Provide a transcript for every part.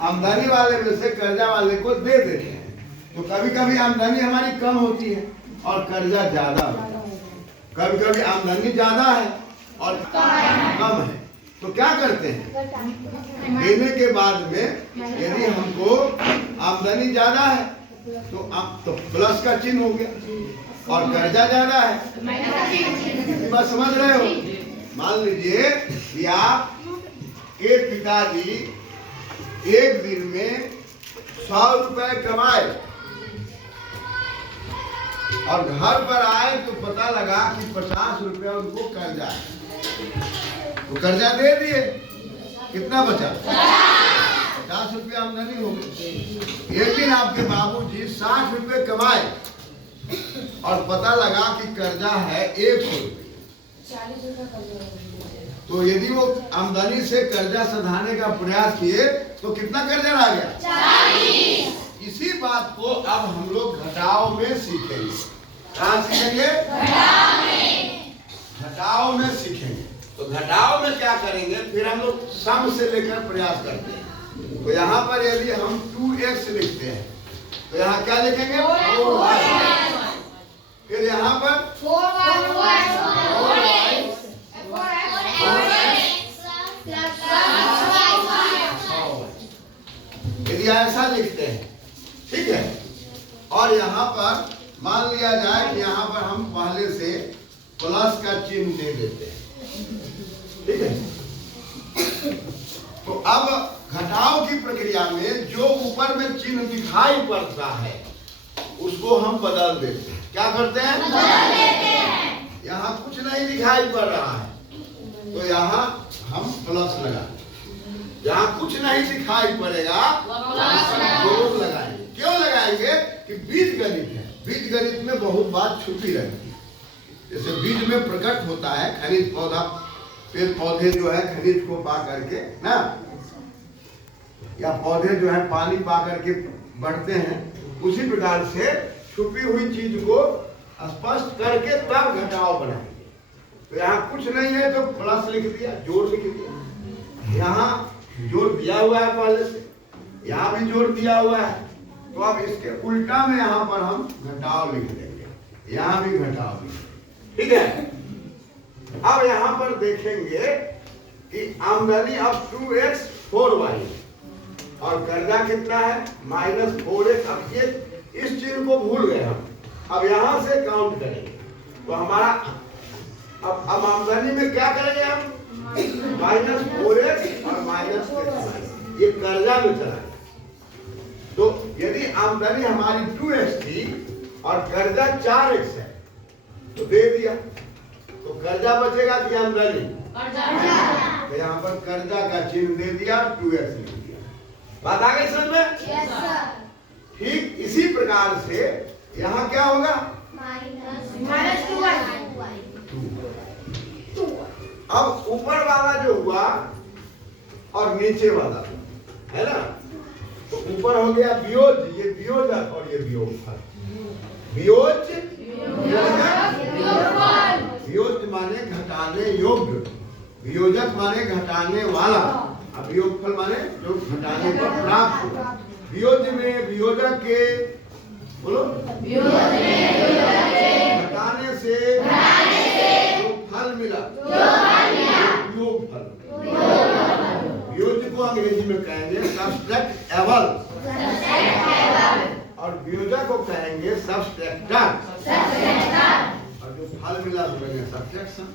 आमदनी वाले में से कर्जा वाले को दे देते हैं। तो कभी कभी आमदनी हमारी कम होती है और कर्जा ज्यादा होता है, कभी कभी आमदनी ज्यादा है और कम है, तो क्या करते हैं, देने के बाद में यदि हमको आमदनी ज्यादा है तो प्लस का चिन्ह हो गया और कर्जा ज्यादा है, इतनी बात समझ रहे हो। मान लीजिए कि आप के पिताजी एक दिन में 100 रुपए कमाए और घर पर आए तो पता लगा कि 50 रुपया उनको कर्जा है, तो कर्जा दे दिए, कितना बचा, 50 रुपया आमदनी हो गई। एक दिन आपके बाबूजी 60 रुपये कमाए और पता लगा कि कर्जा है 100 रुपये, तो यदि वो आमदनी से कर्जा सधाने का प्रयास किए तो कितना कर्जा आ गया, 40। इसी बात को अब हम लोग घटाव में सीखेंगे। कहाँ सीखेंगे, घटाव में सीखेंगे। तो घटाव में क्या करेंगे, फिर हम लोग सम से लेकर प्रयास करते हैं। तो यहाँ पर यदि हम 2x लिखते हैं तो यहाँ क्या लिखेंगे, 4y। फिर यहाँ पर 4y, यदि ऐसा लिखते हैं, ठीक है। और यहाँ पर मान लिया जाए कि यहाँ पर हम पहले से प्लस का चिन्ह दे देते हैं, ठीक है। तो अब घटाव की प्रक्रिया में जो ऊपर में चिन्ह दिखाई पड़ता है उसको हम बदल देते हैं। क्या करते हैं, बदल देते हैं। यहाँ कुछ नहीं दिखाई पड़ रहा है तो यहाँ हम प्लस लगाएंगे, जहाँ कुछ नहीं दिखाई पड़ेगा जोड़ लगाएंगे। क्यों लगाएंगे कि बीज गणित है, बीज गणित में बहुत बात छुपी रहती है। जैसे बीज में प्रकट होता है खनिज पौधा, पेड़ पौधे जो है खनिज को पा करके ना, या पौधे जो है पानी पा करके बढ़ते हैं, उसी प्रकार से छुपी हुई चीज को स्पष्ट करके तब घटाव बनाएंगे। तो यहाँ कुछ नहीं है तो प्लस लिख दिया, जोड़ लिख दिया। यहाँ जोड़ दिया हुआ है पहले से, यहाँ भी जोड़ दिया हुआ है, तो अब इसके उल्टा में यहाँ पर हम घटाव लिख देंगे, यहाँ भी घटाव लिख देंगे, ठीक है। अब यहाँ पर देखेंगे कि आमदनी अब 2x 4y और कर्जा कितना है -4x। अब ये इस चिन्ह को भूल गए हम, अब यहाँ से काउंट करेंगे तो हमारा अब आमदनी में क्या करेंगे हम, -4x और -6, ये कर्जा में चला गया। तो यदि आमदनी हमारी 2x थी और कर्जा 4x है तो दे दिया, तो कर्जा बचेगा कि आमदनी, तो यहाँ पर कर्जा का चिन्ह दे दिया, 2x लिख दिया। बात आ गई समझ में? yes, ठीक इसी प्रकार से यहाँ क्या होगा, -2y। अब ऊपर वाला जो हुआ और नीचे वाला है ना, तो ऊपर हो गया वियोज, ये वियोजक और ये वियोगफल। वियोज वियोज माने घटाने योग्य, वियोजक माने घटाने वाला, अब वियोगफल माने जो घटाने पर प्राप्त हुआ। वियोज में वियोजक के, बोलो, घटाने से जो फल मिला, वियोगफल। वियोज को अंग्रेजी में कहेंगे सब्सट्रैक्टेबल और वियोजक को कहेंगे सब्सट्रैक्टर, और जो फल मिला तो कहेंगे सब्सट्रैक्शन।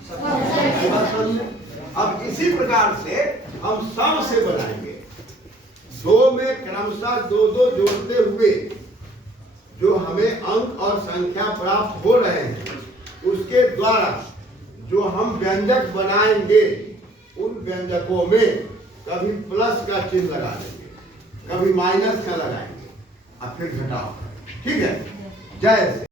अब इसी प्रकार से हम सम से बनाएंगे, दो में क्रमशः 2-2 जोड़ते हुए जो हमें अंक और संख्या प्राप्त हो रहे हैं उसके द्वारा जो हम व्यंजक बनाएंगे उन व्यंजकों में कभी प्लस का चिन्ह लगा देंगे, कभी माइनस का लगाएंगे और फिर घटाव, ठीक है। जय